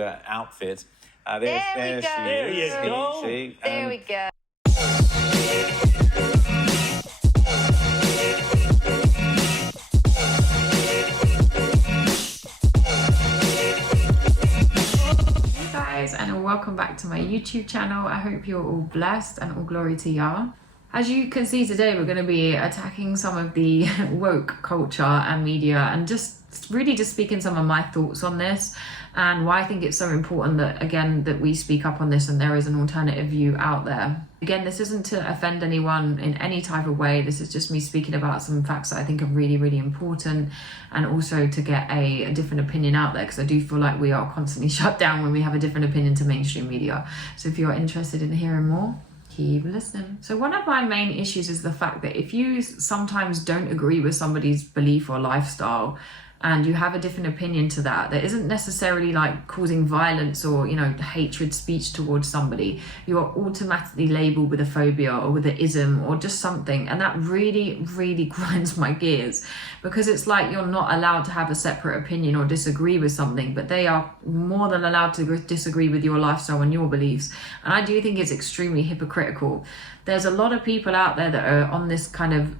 outfit. There we go. There you go. There we go. Hey guys, and welcome back to my YouTube channel. I hope you're all blessed and all glory to Yah. As you can see today, we're going to be attacking some of the woke culture and media and just speaking some of my thoughts on this and why I think it's so important that we speak up on this and there is an alternative view out there. Again, this isn't to offend anyone in any type of way. This is just me speaking about some facts that I think are really, really important, and also to get a different opinion out there, because I do feel like we are constantly shut down when we have a different opinion to mainstream media. So if you're interested in hearing more, keep listening. So one of my main issues is the fact that if you sometimes don't agree with somebody's belief or lifestyle, and you have a different opinion to that isn't necessarily like causing violence or, you know, hatred speech towards somebody, you are automatically labeled with a phobia or with an ism or just something. And that really, really grinds my gears, because it's like you're not allowed to have a separate opinion or disagree with something, but they are more than allowed to disagree with your lifestyle and your beliefs. And I do think it's extremely hypocritical. There's a lot of people out there that are on this kind of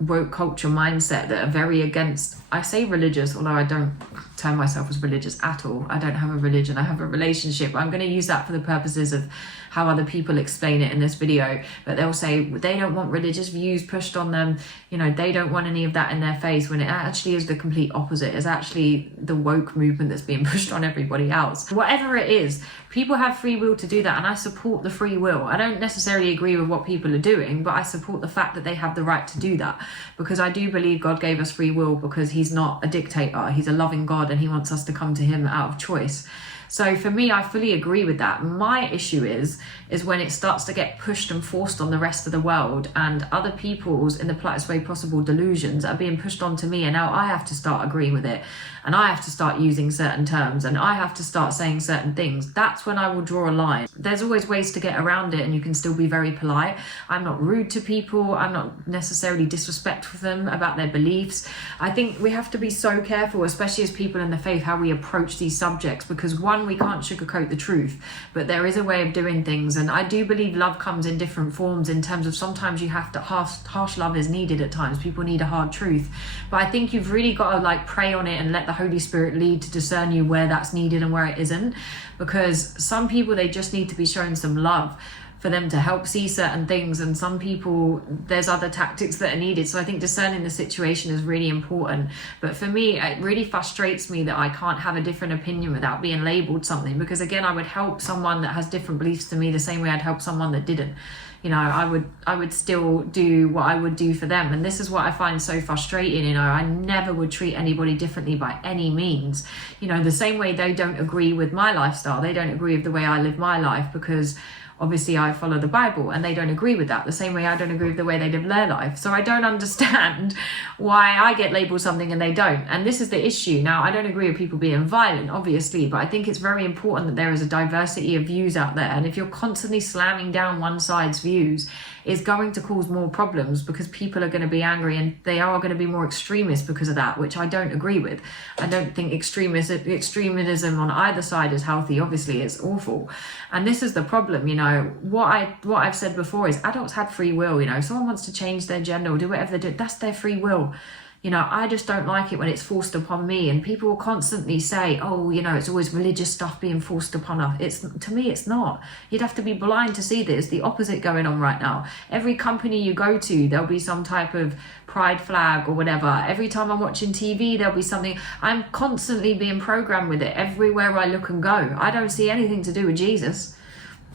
woke culture mindset that are very against, I say religious, although I don't term myself as religious at all. I don't have a religion, I have a relationship. I'm going to use that for the purposes of how other people explain it in this video. But they'll say they don't want religious views pushed on them, you know, they don't want any of that in their face, when it actually is the complete opposite. It's actually the woke movement that's being pushed on everybody else. Whatever it is, people have free will to do that, and I support the free will. I don't necessarily agree with what people are doing, but I support the fact that they have the right to do that, because I do believe God gave us free will, because he's not a dictator, he's a loving God, and he wants us to come to him out of choice. So for me, I fully agree with that. My issue is when it starts to get pushed and forced on the rest of the world, and other people's, in the politest way possible, delusions are being pushed onto me, and now I have to start agreeing with it, and I have to start using certain terms, and I have to start saying certain things. That's when I will draw a line. There's always ways to get around it, and you can still be very polite. I'm not rude to people. I'm not necessarily disrespectful to them about their beliefs. I think we have to be so careful, especially as people in the faith, how we approach these subjects, because one, we can't sugarcoat the truth, but there is a way of doing things. And I do believe love comes in different forms, in terms of sometimes you have to, harsh love is needed at times. People need a hard truth. But I think you've really got to like pray on it and let the Holy Spirit lead to discern you where that's needed and where it isn't. Because some people, they just need to be shown some love for them to help see certain things, and some people, there's other tactics that are needed. So I think discerning the situation is really important. But for me, it really frustrates me that I can't have a different opinion without being labeled something, because again, I would help someone that has different beliefs to me the same way I'd help someone that didn't. You know, I would still do what I would do for them. And this is what I find so frustrating. You know, I never would treat anybody differently by any means. You know, the same way they don't agree with my lifestyle, they don't agree with the way I live my life, because obviously I follow the Bible, and they don't agree with that the same way I don't agree with the way they live their life. So I don't understand why I get labeled something and they don't. And this is the issue. Now, I don't agree with people being violent, obviously, but I think it's very important that there is a diversity of views out there. And if you're constantly slamming down one side's views, it's going to cause more problems, because people are going to be angry, and they are going to be more extremist because of that, which I don't agree with. I don't think extremism on either side is healthy. Obviously, it's awful. And this is the problem, you know. What I've said before is adults have free will. You know, if someone wants to change their gender or do whatever they do, that's their free will. You know, I just don't like it when it's forced upon me. And people will constantly say, oh, you know, it's always religious stuff being forced upon us. To me, it's not. You'd have to be blind to see this. The opposite going on right now. Every company you go to, there'll be some type of pride flag or whatever. Every time I'm watching TV, there'll be something. I'm constantly being programmed with it everywhere I look and go. I don't see anything to do with Jesus.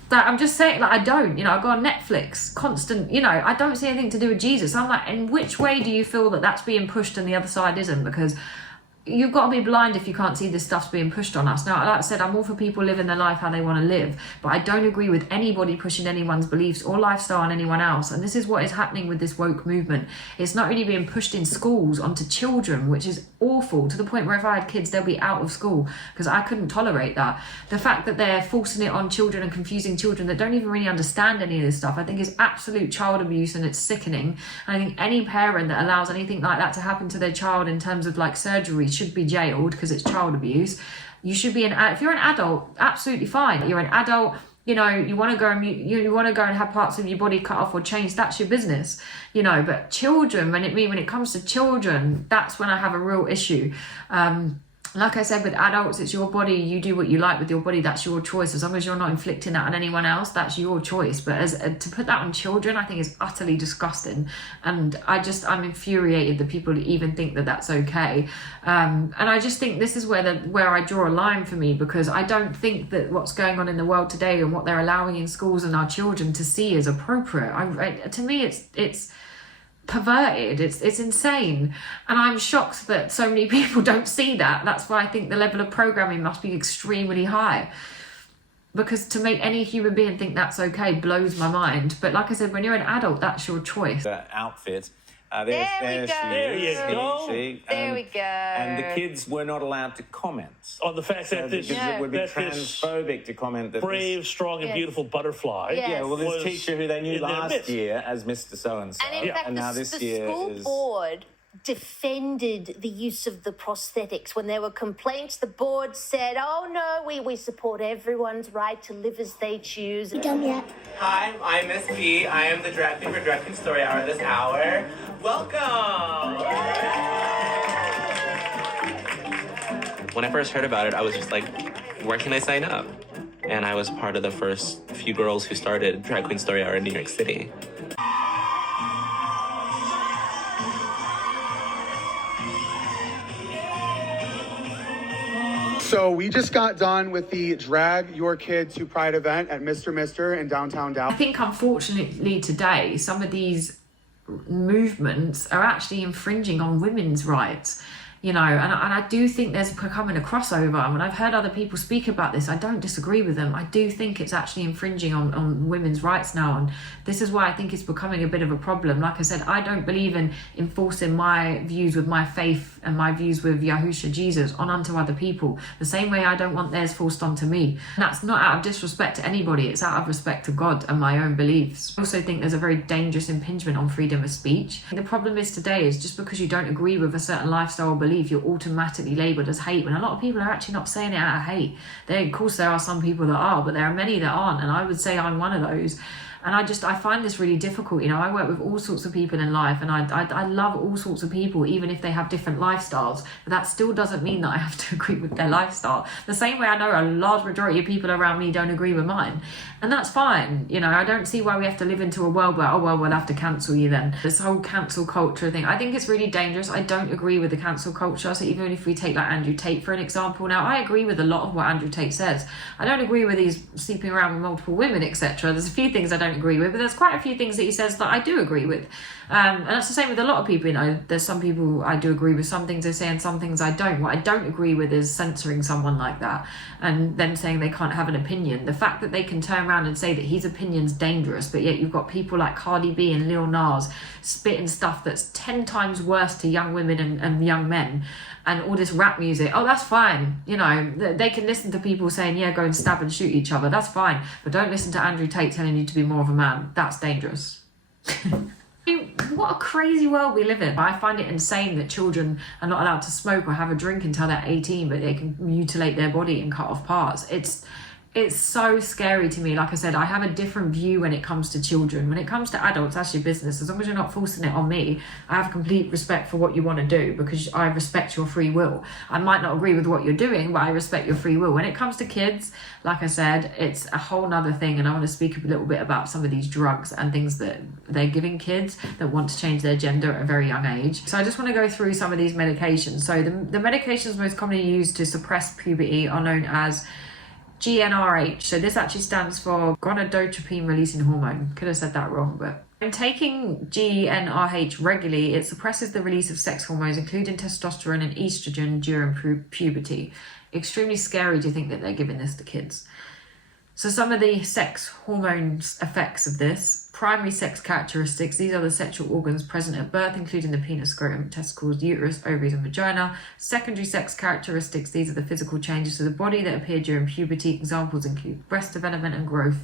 That I'm just saying, like, I don't, you know, I go on Netflix, constant, you know, I don't see anything to do with Jesus. I'm like, in which way do you feel that that's being pushed and the other side isn't? Because you've got to be blind if you can't see this stuff's being pushed on us. Now, like I said, I'm all for people living their life how they want to live, but I don't agree with anybody pushing anyone's beliefs or lifestyle on anyone else. And this is what is happening with this woke movement. It's not really being pushed in schools onto children, which is awful, to the point where if I had kids, they'll be out of school, because I couldn't tolerate that. The fact that they're forcing it on children and confusing children that don't even really understand any of this stuff, I think is absolute child abuse, and it's sickening. And I think any parent that allows anything like that to happen to their child in terms of like surgery should be jailed, because it's child abuse. You should be if you're an adult, absolutely fine. You're an adult, you know, you want to go and have parts of your body cut off or changed, that's your business, you know. But children, when it comes to children, that's when I have a real issue. Like I said, with adults, it's your body. You do what you like with your body. That's your choice. As long as you're not inflicting that on anyone else, that's your choice. But to put that on children, I think is utterly disgusting. And I'm infuriated that people even think that that's okay. And I just think this is where I draw a line for me, because I don't think that what's going on in the world today and what they're allowing in schools and our children to see is appropriate. To me, it's perverted. It's insane, and I'm shocked that so many people don't see that. That's why I think the level of programming must be extremely high, because to make any human being think that's okay blows my mind. But like I said, when you're an adult, that's your choice. Outfit. There you go. There we go. And the kids were not allowed to comment on the fact that this because it would be transphobic to comment that brave, strong, and beautiful butterfly. Yes. Yeah, well, this teacher who they knew last year as Mr. So-and-so. And in fact, now the this year school is... board defended the use of the prosthetics. When there were complaints, the board said, oh no, we support everyone's right to live as they choose. You done yet? Hi, I'm Miss B. I am the drag queen for Drag Queen Story Hour this hour. Welcome! When I first heard about it, I was just like, where can I sign up? And I was part of the first few girls who started Drag Queen Story Hour in New York City. So we just got done with the Drag Your Kid to Pride event at Mr. in downtown Dallas. I think unfortunately today, some of these movements are actually infringing on women's rights. You know, and I do think there's becoming a crossover. And when I've heard other people speak about this, I don't disagree with them. I do think it's actually infringing on women's rights now. And this is why I think it's becoming a bit of a problem. Like I said, I don't believe in enforcing my views with my faith and my views with Yahusha Jesus onto other people. The same way I don't want theirs forced onto me. And that's not out of disrespect to anybody. It's out of respect to God and my own beliefs. I also think there's a very dangerous impingement on freedom of speech. The problem is today is just because you don't agree with a certain lifestyle or belief, you're automatically labelled as hate, when a lot of people are actually not saying it out of hate. Of course there are some people that are, but there are many that aren't, and I would say I'm one of those. And I find this really difficult. You know, I work with all sorts of people in life, and I love all sorts of people, even if they have different lifestyles. But that still doesn't mean that I have to agree with their lifestyle. The same way I know a large majority of people around me don't agree with mine. And that's fine. You know, I don't see why we have to live into a world where, oh, well, we'll have to cancel you then. This whole cancel culture thing, I think it's really dangerous. I don't agree with the cancel culture. So even if we take like Andrew Tate for an example, now I agree with a lot of what Andrew Tate says. I don't agree with he's sleeping around with multiple women, etc. There's a few things I don't agree with, but there's quite a few things that he says that I do agree with. And that's the same with a lot of people. You know, there's some people I do agree with some things they say and some things I don't. What I don't agree with is censoring someone like that and them saying they can't have an opinion. The fact that they can turn around and say that his opinion's dangerous, but yet you've got people like Cardi B and Lil Nas spitting stuff that's 10 times worse to young women and young men, and all this rap music. Oh, that's fine. You know, they can listen to people saying, yeah, go and stab and shoot each other. That's fine. But don't listen to Andrew Tate telling you to be more of a man. That's dangerous. What a crazy world we live in. I find it insane that children are not allowed to smoke or have a drink until they're 18, but they can mutilate their body and cut off parts. It's so scary to me. Like I said, I have a different view when it comes to children. When it comes to adults, that's your business. As long as you're not forcing it on me, I have complete respect for what you want to do, because I respect your free will. I might not agree with what you're doing, but I respect your free will. When it comes to kids, like I said, it's a whole nother thing. And I want to speak a little bit about some of these drugs and things that they're giving kids that want to change their gender at a very young age. So I just want to go through some of these medications. So the medications most commonly used to suppress puberty are known as GnRH. So this actually stands for gonadotropin releasing hormone. Could have said that wrong, but when taking GnRH regularly, it suppresses the release of sex hormones, including testosterone and estrogen during puberty. Extremely scary to think that they're giving this to kids. So some of the sex hormones effects of this: primary sex characteristics. These are the sexual organs present at birth, including the penis, scrotum, testicles, uterus, ovaries, and vagina. Secondary sex characteristics. These are the physical changes to the body that appear during puberty. Examples include breast development and growth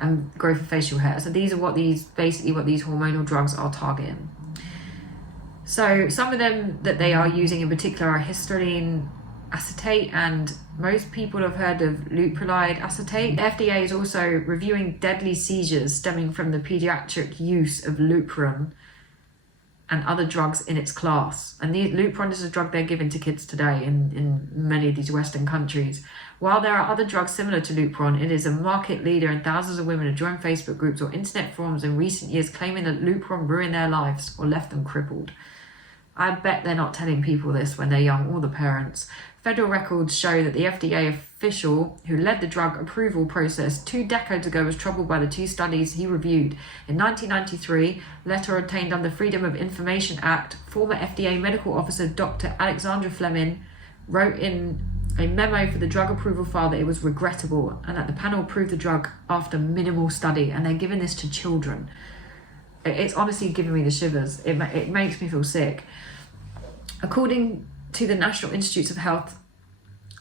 of facial hair. So these are what these hormonal drugs are targeting. So some of them that they are using in particular are histoline, acetate, and most people have heard of leuprolide acetate. The FDA is also reviewing deadly seizures stemming from the pediatric use of Lupron and other drugs in its class. And Lupron is a drug they're giving to kids today in many of these Western countries. While there are other drugs similar to Lupron, it is a market leader, and thousands of women have joined Facebook groups or internet forums in recent years claiming that Lupron ruined their lives or left them crippled. I bet they're not telling people this when they're young, or the parents. Federal records show that the FDA official who led the drug approval process 2 decades ago was troubled by the 2 studies he reviewed. In 1993, letter obtained under Freedom of Information Act, former FDA medical officer Dr. Alexandra Fleming wrote in a memo for the drug approval file that it was regrettable and that the panel approved the drug after minimal study, and they're giving this to children. It's honestly giving me the shivers. It makes me feel sick. According to the National Institutes of Health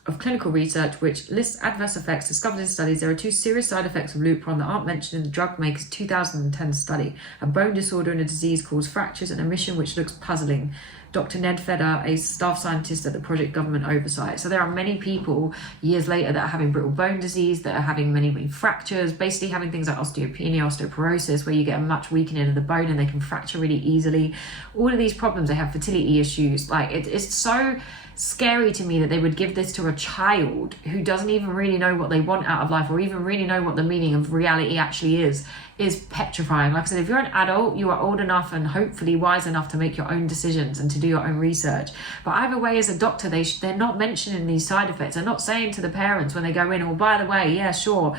of Clinical Research, which lists adverse effects discovered in studies, there are 2 serious side effects of Lupron that aren't mentioned in the drug maker's 2010 study: a bone disorder and a disease called fractures, and a mission which looks puzzling. Dr. Ned Feder, a staff scientist at the Project Government Oversight. So there are many people years later that are having brittle bone disease, that are having many fractures, basically having things like osteopenia, osteoporosis, where you get a much weakening of the bone and they can fracture really easily. All of these problems, they have fertility issues. Like, it's so scary to me that they would give this to a child who doesn't even really know what they want out of life, or even really know what the meaning of reality actually is petrifying. Like I said, if you're an adult, you are old enough and hopefully wise enough to make your own decisions and to do your own research. But either way, as a doctor, they're not mentioning these side effects. They're not saying to the parents when they go in, oh, by the way, yeah, sure,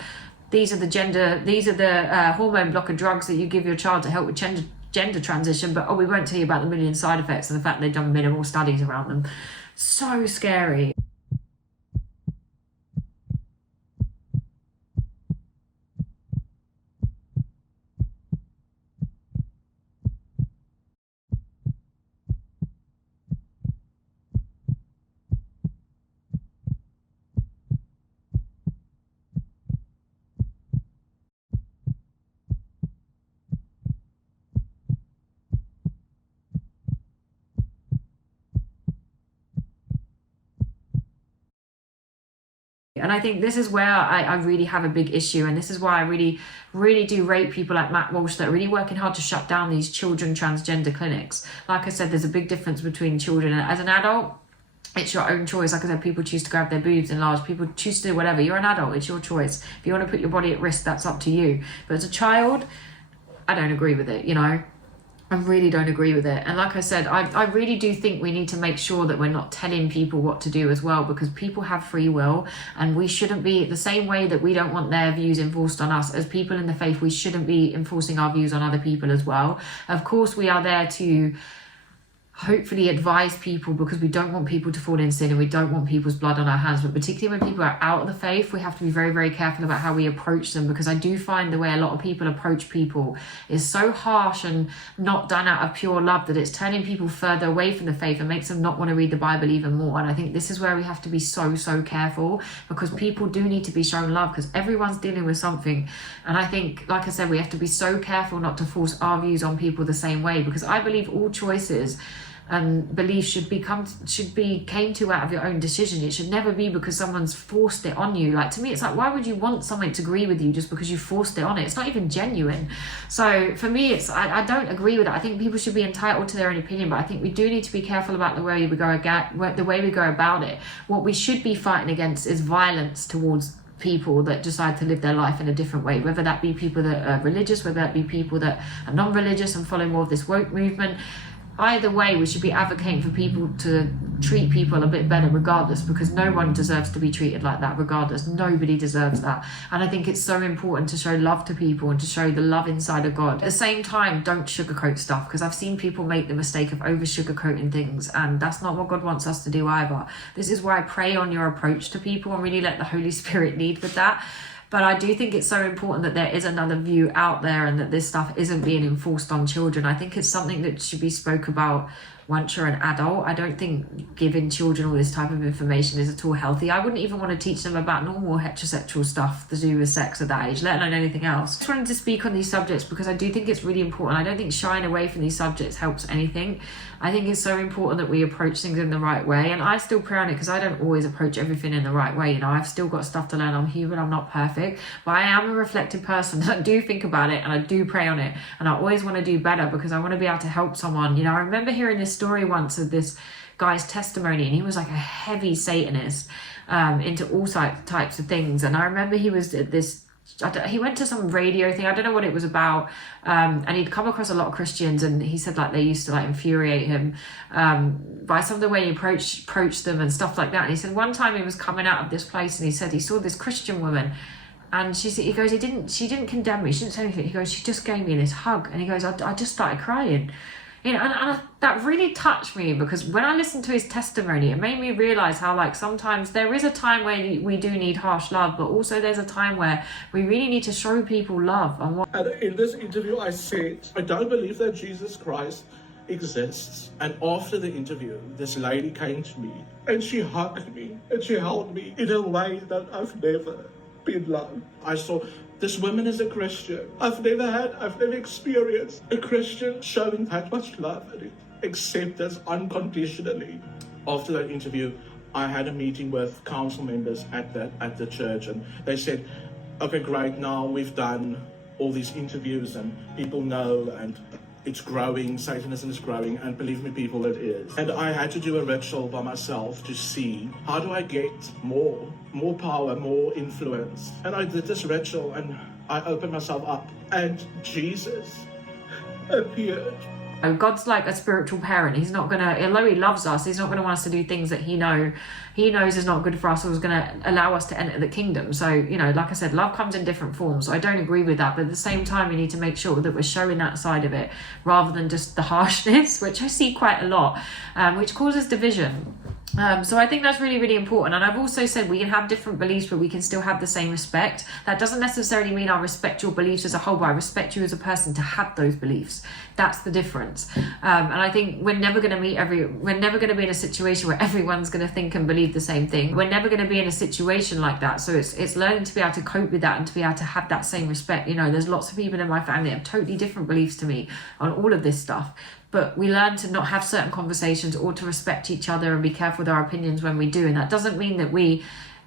these are the hormone blocker drugs that you give your child to help with gender transition, but we won't tell you about the million side effects and the fact they've done minimal studies around them. So scary. And I think this is where I really have a big issue, and this is why I really, really do rate people like Matt Walsh that are really working hard to shut down these children transgender clinics. Like I said, there's a big difference between children and as an adult. It's your own choice. Like I said, people choose to grab their boobs enlarged. People choose to do whatever. You're an adult. It's your choice. If you want to put your body at risk, that's up to you. But as a child, I don't agree with it, you know. I really don't agree with it. And like I said, I really do think we need to make sure that we're not telling people what to do as well, because people have free will, and we shouldn't be, the same way that we don't want their views enforced on us as people in the faith, we shouldn't be enforcing our views on other people as well. Of course, we are there to hopefully advise people, because we don't want people to fall in sin and we don't want people's blood on our hands. But particularly when people are out of the faith, we have to be very, very careful about how we approach them, because I do find the way a lot of people approach people is so harsh and not done out of pure love that it's turning people further away from the faith and makes them not want to read the Bible even more. And I think this is where we have to be so, so careful, because people do need to be shown love, because everyone's dealing with something. And I think, like I said, we have to be so careful not to force our views on people the same way, because I believe all choices and beliefs came to out of your own decision. It should never be because someone's forced it on you. Like, to me, it's like, why would you want someone to agree with you just because you forced it on it? It's not even genuine. So for me, I don't agree with it. I think people should be entitled to their own opinion, but I think we do need to be careful about the way we go about it. What we should be fighting against is violence towards people that decide to live their life in a different way, whether that be people that are religious, whether that be people that are non-religious and follow more of this woke movement. Either way, we should be advocating for people to treat people a bit better regardless, because no one deserves to be treated like that regardless. Nobody deserves that. And I think it's so important to show love to people and to show the love inside of God. At the same time, don't sugarcoat stuff, because I've seen people make the mistake of over sugarcoating things, and that's not what God wants us to do either. This is why I pray on your approach to people and really let the Holy Spirit lead with that. But I do think it's so important that there is another view out there and that this stuff isn't being enforced on children. I think it's something that should be spoke about once you're an adult. I don't think giving children all this type of information is at all healthy. I wouldn't even want to teach them about normal heterosexual stuff to do with sex at that age, let alone anything else. I just wanted to speak on these subjects because I do think it's really important. I don't think shying away from these subjects helps anything. I think it's so important that we approach things in the right way, and I still pray on it because I don't always approach everything in the right way. You know, I've still got stuff to learn. I'm human, I'm not perfect, but I am a reflective person. I do think about it and I do pray on it, and I always want to do better because I want to be able to help someone. You know, I remember hearing this story once of this guy's testimony, and he was like a heavy Satanist, into all types of things. And I remember he was at this, he went to some radio thing, I don't know what it was about, and he'd come across a lot of Christians, and he said like they used to like infuriate him by some of the way he approached them and stuff like that. And he said one time he was coming out of this place and he said he saw this Christian woman, and he goes, she didn't condemn me, she didn't say anything. He goes, she just gave me this hug, and he goes, I just started crying. You know, and that really touched me, because when I listened to his testimony, it made me realize how, like, sometimes there is a time where we do need harsh love, but also there's a time where we really need to show people love. And in this interview, I said, I don't believe that Jesus Christ exists. And after the interview, this lady came to me and she hugged me and she held me in a way that I've never been loved. I saw this woman is a Christian. I've never experienced a Christian showing that much love and acceptance unconditionally. After that interview, I had a meeting with council members at the church, and they said, okay, great, now we've done all these interviews and people know, and it's growing, Satanism is growing, and believe me, people, it is. And I had to do a ritual by myself to see, how do I get more power, more influence? And I did this ritual and I opened myself up and Jesus appeared. God's like a spiritual parent. He's not gonna, although he loves us, he's not gonna want us to do things that he knows is not good for us, or is gonna allow us to enter the kingdom. So, you know, like I said, love comes in different forms. So I don't agree with that, but at the same time, we need to make sure that we're showing that side of it rather than just the harshness, which I see quite a lot, which causes division. So I think that's really, really important. And I've also said we can have different beliefs, but we can still have the same respect. That doesn't necessarily mean I respect your beliefs as a whole, but I respect you as a person to have those beliefs. That's the difference. And I think we're never going to be in a situation where everyone's going to think and believe the same thing. We're never going to be in a situation like that. So it's learning to be able to cope with that and to be able to have that same respect. You know, there's lots of people in my family that have totally different beliefs to me on all of this stuff. But we learn to not have certain conversations or to respect each other and be careful with our opinions when we do. And that doesn't mean that we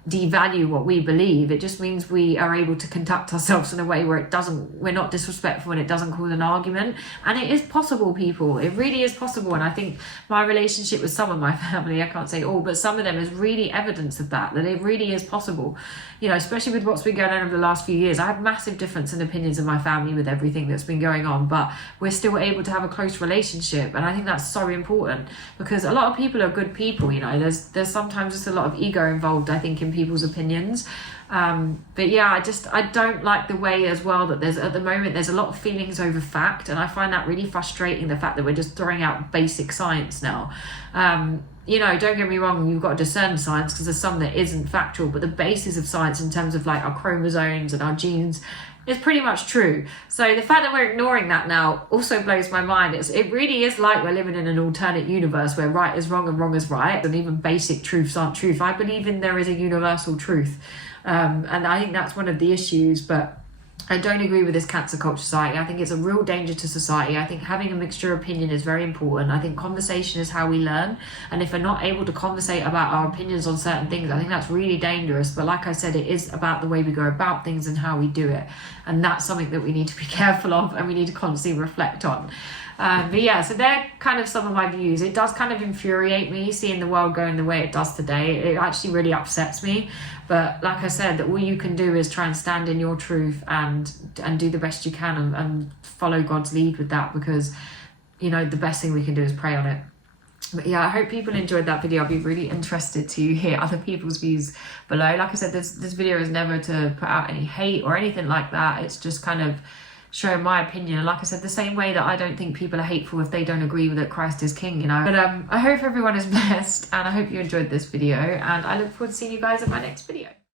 devalue what we believe. It just means we are able to conduct ourselves in a way where we're not disrespectful and it doesn't cause an argument. And it is possible, people. It really is possible. And I think my relationship with some of my family, I can't say all, but some of them is really evidence of that it really is possible. You know, especially with what's been going on over the last few years. I have massive difference in opinions in my family with everything that's been going on, but we're still able to have a close relationship. And I think that's so important, because a lot of people are good people, you know. There's sometimes just a lot of ego involved, I think, in people's opinions. But yeah, I don't like the way as well that at the moment there's a lot of feelings over fact, and I find that really frustrating, the fact that we're just throwing out basic science now. You know, don't get me wrong, you've got to discern science because there's some that isn't factual, but the basis of science in terms of like our chromosomes and our genes is pretty much true. So the fact that we're ignoring that now also blows my mind. It really is like we're living in an alternate universe where right is wrong and wrong is right, and even basic truths aren't truth. I believe there is a universal truth, and I think that's one of the issues. But I don't agree with this cancer culture society. I think it's a real danger to society. I think having a mixture of opinion is very important. I think conversation is how we learn. And if we're not able to conversate about our opinions on certain things, I think that's really dangerous. But like I said, it is about the way we go about things and how we do it. And that's something that we need to be careful of and we need to constantly reflect on. But yeah, so they're kind of some of my views. It does kind of infuriate me seeing the world going the way it does today. It actually really upsets me. But like I said, that all you can do is try and stand in your truth and do the best you can and follow God's lead with that, because, you know, the best thing we can do is pray on it. But yeah, I hope people enjoyed that video. I'll be really interested to hear other people's views below. Like I said, this video is never to put out any hate or anything like that. It's just kind of showing my opinion. And like I said, the same way that I don't think people are hateful if they don't agree with that Christ is king, you know. But I hope everyone is blessed, and I hope you enjoyed this video, and I look forward to seeing you guys in my next video.